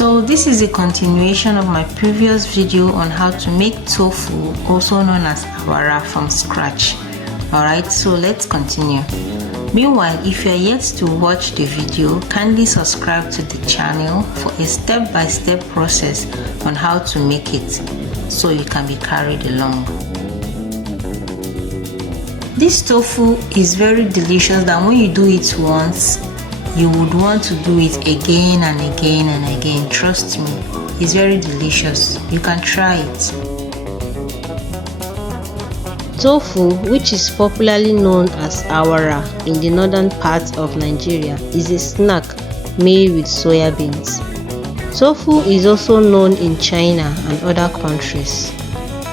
So this is a continuation of my previous video on how to make tofu, also known as awara, from scratch. Alright, so let's continue. Meanwhile, if you are yet to watch the video, kindly subscribe to the channel for a step-by-step process on how to make it so you can be carried along. This tofu is very delicious that when you do it once, you would want to do it again and again and again. Trust me, it's very delicious. You can try it. Tofu, which is popularly known as awara in the northern part of Nigeria, is a snack made with soya beans. Tofu is also known in China and other countries.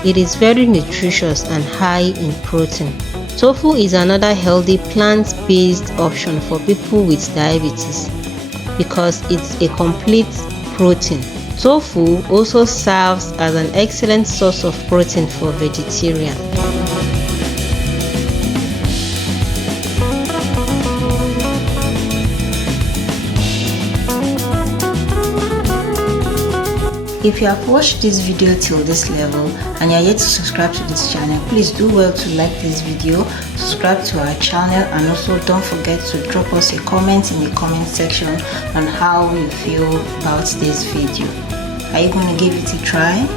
It is very nutritious and high in protein. Tofu is another healthy plant-based option for people with diabetes because it's a complete protein. Tofu also serves as an excellent source of protein for vegetarians. If you have watched this video till this level and you are yet to subscribe to this channel, please do well to like this video, subscribe to our channel, and also don't forget to drop us a comment in the comment section on how you feel about this video. Are you going to give it a try?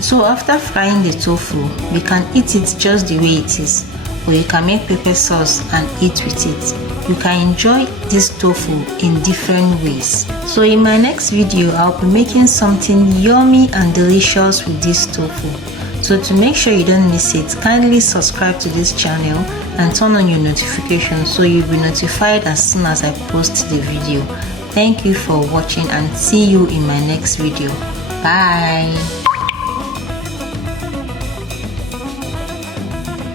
So after frying the tofu, we can eat it just the way it is, or you can make pepper sauce and eat with it. You can enjoy this tofu in different ways. So in my next video, I'll be making something yummy and delicious with this tofu. So to make sure you don't miss it, kindly subscribe to this channel and turn on your notifications so you'll be notified as soon as I post the video. Thank you for watching and see you in my next video. Bye.